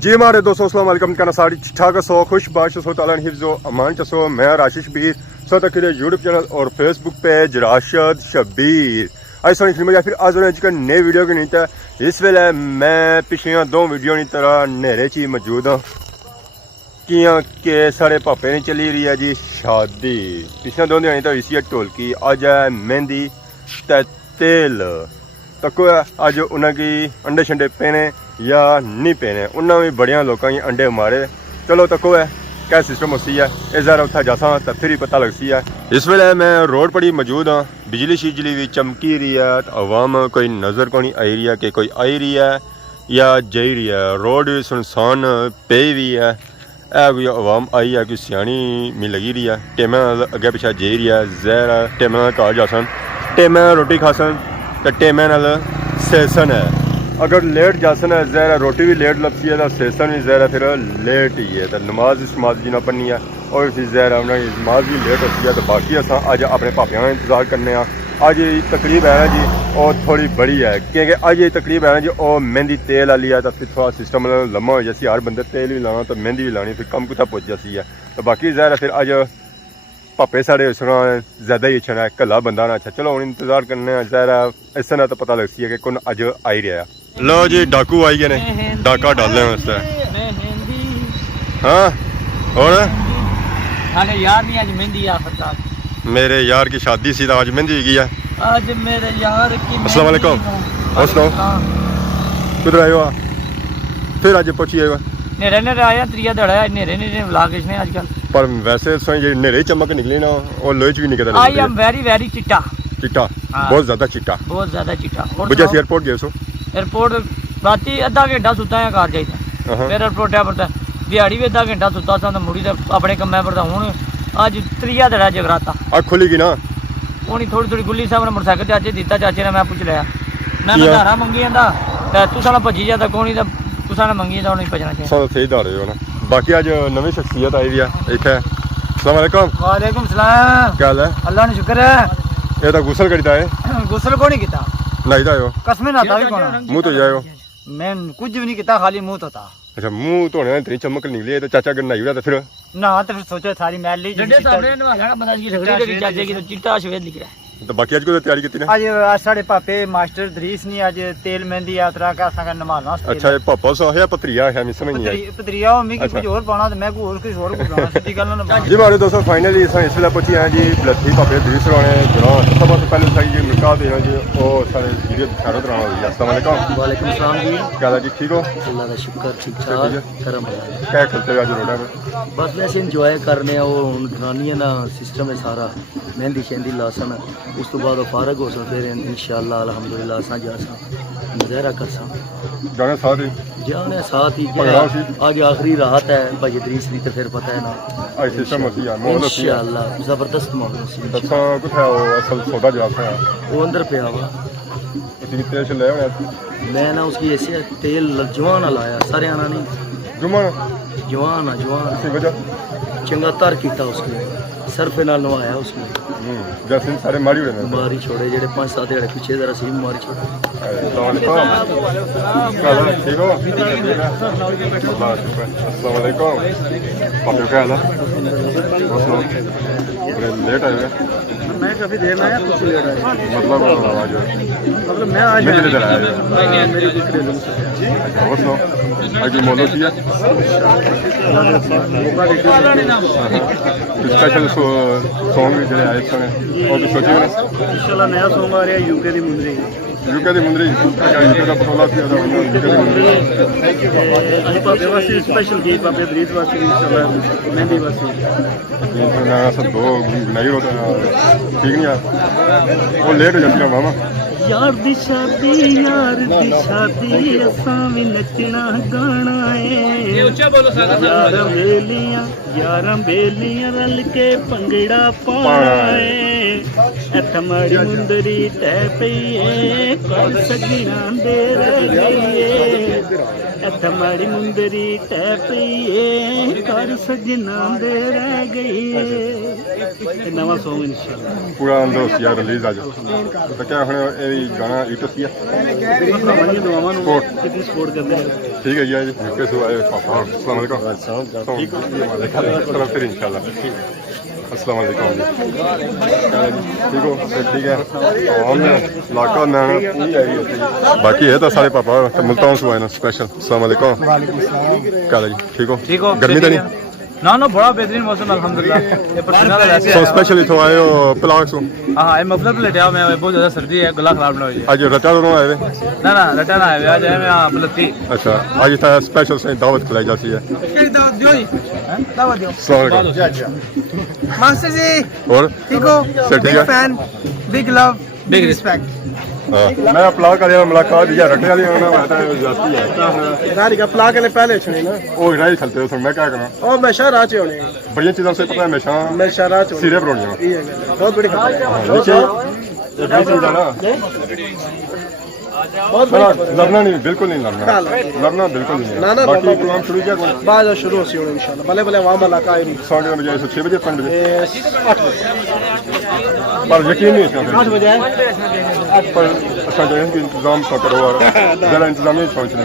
जी हमारे दोस्तों अस्सलाम वालेकुम कहना सारी ठीक ठाक सो खुश बाश सो ताला हिफ्ज़ो अमान चसो मैं राशिश शबीर सो तक यूट्यूब चैनल और फेसबुक पेज राशिद शबीर आज सोनी फिल्म या फिर आज का नए वीडियो की नीता इस वेले मैं पिछलियां दो वीडियो की तरह नेरे च मौजूद हाँ कियां के साढ़े पापे ने चली रही है जी शादी पिछले दो दिन तो इसी ढोलकी अज है मेहंदी तेल तको अज उन्होंने अंडे शंडे पेने या नहीं पेने उन्होंने भी बड़िया लोगों की अंडे मारे चलो तको है क्या सिस्टम होती है इस जरा उत्थे जासा तो फिर ही पता लगती है। इस वेले मैं रोड पर ही मौजूद हाँ बिजली शिजली भी चमकी रही है अवाम कोई नज़र को नहीं आई रही है कि कोई आई रही है या जाई रही है रोड सुनसान पे भी है कोई अवाम आई है कोई सियानी में लगी रही है टेम अगे पिछा जाई रही है जहर टेम घर जासन टेम रोटी खासन तो टेम सेसन है अगर लेट जासन है जहर रोटी भी लेट लपसी है तो सेसन भी जहर फिर लेट ही है तो नमाज शमाज जिन्हें पढ़नी है और फिर जहर उन्हें नमाज भी लेट होती है तो बाकी अस अज अपने पापिया का इंतजार करने अज तकरीब है ना जी और थोड़ी बड़ी है क्योंकि अज तकरीब है ना जी और मेहंदी तेल वाली है तो फिर थोड़ा सिस्टम लम्मा हो जाती हर बंदे तेल भी लाना तो मेहंदी भी लानी फिर कम कुत्ता पुज जाती है तो बाकी जहर फिर अज पापे साढ़े सुना ज़्यादा ही अच्छा है कला बंदा ना अच्छा चलो हम इंतजार करने जहर इस तरह तो पता लगती है कि कौन अज आई रहा है। लो जी डाकू आई गए ने डाका डालने वास्ते हाँ और यार नहीं आज मेहंदी यार सरकार मेरे यार की शादी सी आज मेहंदी की है आज मेरे यार की अस्सलाम वालेकुम और सुनाओ किधर आए हो फिर आज पहुंची आए नेरे नेरे आया त्रिया दड़ा नेरे नेरे व्लॉग इसने आजकल पर वैसे सोई नेरे चमक निकली ना और लोच भी निकल आई एम वेरी वेरी चिट्टा चिट्टा बहुत ज्यादा चिट्टा मुझे एयरपोर्ट गए सो एयरपोर्ट राती अद्धा घंटा सुता है घर जाइए फिर एयरपोर्ट पर दिहाड़ी भी अद्धा घंटा सुता सा तो मुड़ी तो अपने कम्मै पर हूँ अज त्रिया दड़ा जगराता अख खुली ना हूँ थोड़ी थोड़ी खुली साहब ने मोटरसाइकिल चाचे दिता चाचे ने मैं पूछ लिया मैं धारा मंगी जाता तुसा भजी जाता कौन तो तुसा ने मंगी जाता नहीं भजना चाहिए सही धारे हो ना बाकी अज नवी शख्सियत आई है एक है अस्सलाम वालेकुम वालेकुम सलाम क्या हाल है अल्लाह ने शुक्र है ये तो गुसल करता है गुसल को नहीं किया नहीं था कसमे ना भी कौन मुंह तो जाओ मैं कुछ भी नहीं किया खाली मुंह तो था अच्छा मुंह धोने इतनी चमक निकली तो चाचा अगर नहीं तो फिर ना तो फिर सोचो सारी मैली चाचे की तो चिट्टा सफेद निकला तो बाकी आज को तैयारी की आज साढ़े पापे मास्टर इदरीस ने आज तेल मेहंदी यात्रा का संग नमाना अच्छा ये पापा सा है पत्रिया है मैं समझ नहीं आई पत्रिया मैं कुछ और पाना तो मैं और कुछ और बनाना सीधी गल ना जी मारे दोस्तों फाइनली इस वेले पहुंची हैं जी बलथी पापे इदरीस रोने ग्रां सब तो पहले सही जी मिलका दे जी ओ सारे वीडियो दिखारो कराना हो गया अस्सलाम वालेकुम वालेकुम सलाम जी क्या जी ठीक हो अल्लाह का शुक्र ठीक ठाक करम क्या चलते आज रोड पे बस वैसे एंजॉय करने वो घरानियां ना सिस्टम है सारा मेहंदी शेंदी लासन उस तो बाद फारग हो सा फिर इंशाअल्लाह अल्हम्दुलिल्लाह असा जासा मुजाहरा करसा जाने साथ ही आगे आखिरी रात है भाई इदरीस की तो फिर पता है ना सिस्टम होती है माहौल होती है इंशाअल्लाह जबरदस्त माहौल है अच्छा कुछ है वो असल सौदा जो है वो अंदर पे आवा इतनी तेल ले आया मैं ना उसकी ऐसे तेल जवान लाया सारे आना नहीं जवान इसी वजह चंगा तर किया उसके सरफे नाल नवाया उसमें जैसे सारे मारी छोड़े जेडे 5-7 जड़े पीछे जरा सी मारी छोड़े ठीक हो अस्सलाम वालेकुम पापा क्या हाल है लेट आए मैं काफी देर में आया कुछ लेट आया मतलब मैं आज इधर आया मेरी दूसरे लोग अच्छा वो सुनो आज मोलो किया स्पेशल सॉन्ग जो आए थे और सोचे इंशाल्लाह नया सॉन्ग आ रहा है यूके दी मुंदरी यूके का पटोला यूके दी मुंदरी अभी पापे वास्ते स्पेशल गीत पापे इदरीस वास्ते इंशाल्लाह मेहंदी वास्ते सब दो नहीं होता ठीक नहीं है वो लेट हो जाती है मामा यार दी शादी असां भी नचना गाना है यारां बेलियां रल के भंगड़ा पाना है थमारी मुंदरी तै पई है कल सजना दे रही है माड़ी मुंदरी टै पईए कर सजना दे रह गई नवा सॉन्ग इंशाल्लाह पूरा अंदर यार रिलीज आज तो क्या हुन ए गाना यूट्यूब पे हमारी दुआवां नु कितनी सपोर्ट करते हैं ठीक है जी यूके से आए पापा अस्सलाम वालेकुम ठीक है फिर इंशाल्लाह अस्सलाम वालेकुम जी ठीक हो ठीक है हम इलाका में बाकी है तो सारे पापा मुल्तान से आए ना स्पेशल अस्सलाम वालेकुम वालेकुम अस्सलाम क्या जी ठीक हो गर्मी तो नहीं ना ना बड़ा बेहतरीन मौसम अल्हम्दुलिल्लाह ये पसीना लगा से सो स्पेशली तो आए हो प्लाग सो हां ये मफलर पे लेटा मैं बहुत ज्यादा सर्दी है गला खराब ना हो जाए आज रटा दोनों आए ना ना रटा ना आए आज मैं बलती अच्छा आज था स्पेशल से दावत खिलाई जाती है केड़ी दावत दियो दावत दियो अस्सलाम वालेकुम मास्टर जी और ठीक हो ठीक है fan big love big respect मैं प्लाग कर मुलाकात या रटे वाली होना होता है जाती है गाड़ी का प्लाग ने पहले छने ना ओ राई चलते हो मैं क्या करूं ओ मैं शहर आ होने बढ़िया चीजों से पता है हमेशा मैं शहर आ सिरे परोड़ियां ये बहुत बड़ी खबर है बहुत लड़ना नहीं बिल्कुल नहीं लड़ना बिल्कुल नहीं ना ना बाकी प्रोग्राम शुरू किया बाद शुरू होसी होने इंशाल्लाह भले भले आवाम इलाका आई 6:30 बजे 6 बजे 5 बजे 8 बजे पर यकीन नहीं इसका 8 बजे पर अच्छा जो इनके इंतजाम का करो और जरा इंतजाम नहीं पहुंचने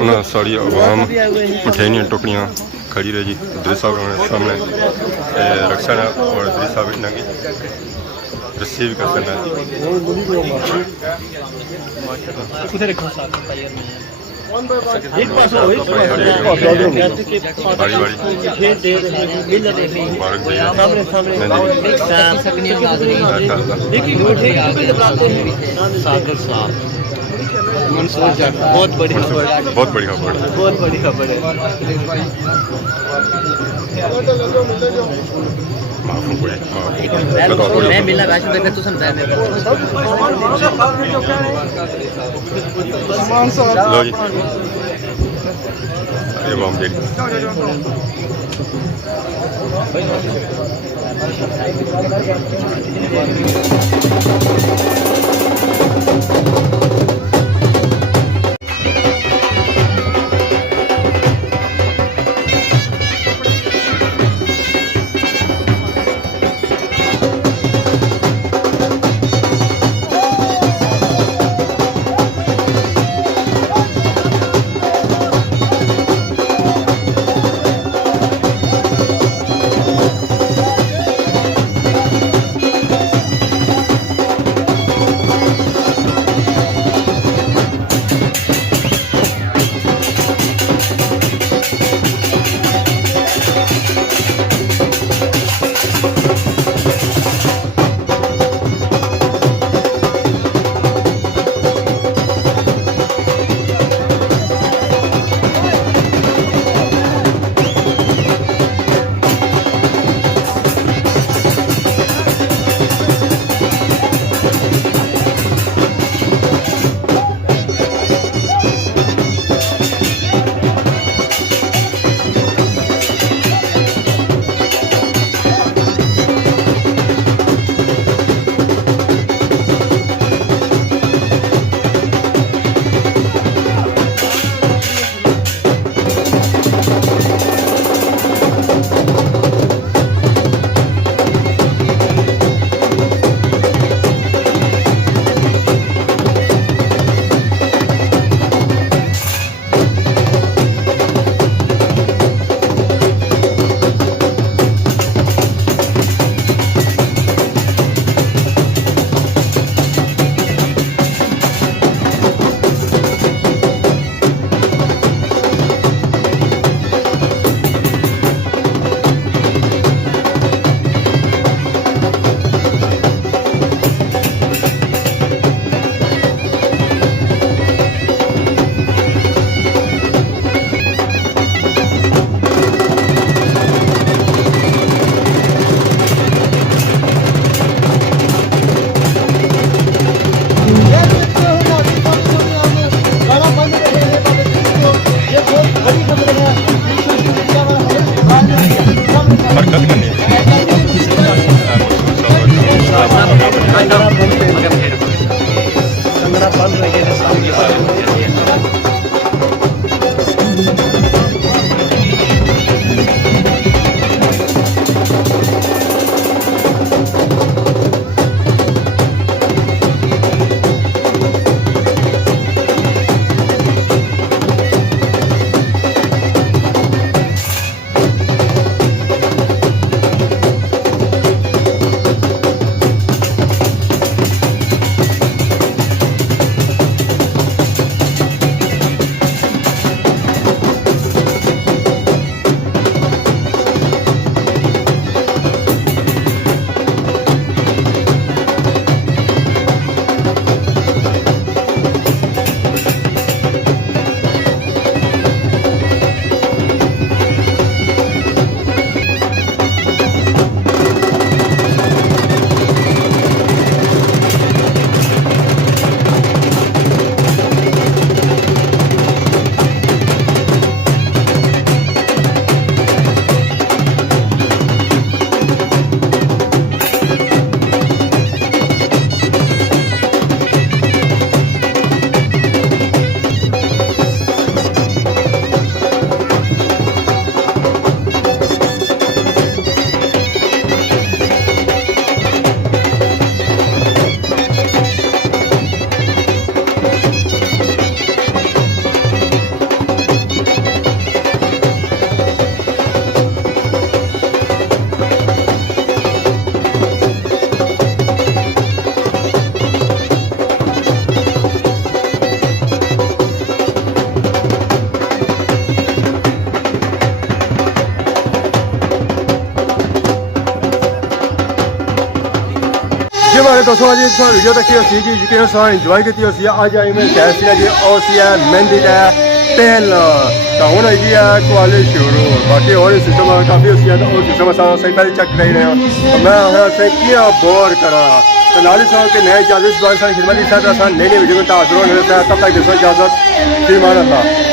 उन्हें सारी आवाम मठेनियाँ टोकरियाँ खड़ी रही जी इदरीस साहब सामने रक्षा है और इदरीस साहब इन्हें की रिसीव कर सकते हैं एक पास हो बारी बारी मुबारक भैया मंसूर जट बहुत बढ़िया बहुत बढ़िया बहुत बढ़िया खबर है मैं मिला राशन देकर तू समझा दे लो जी ये बम जी प्यारे दोस्तों आज इस वीडियो तक की सी जी जितने सा इंजॉय की सी आज आई मैं कैसी है जी और सी है मेहंदी का तेल तो होना जी है क्वालिटी शुरू बाकी और सिस्टम काफ़ी सी है और सिस्टम सही पहले चेक कर रहे हैं तो मैं से किया बोर करा तो नाली साहब के नए चार्जेस बार खिदमत नई नई वीडियो में तब तक देखो इजाज़त फी मान अल्लाह।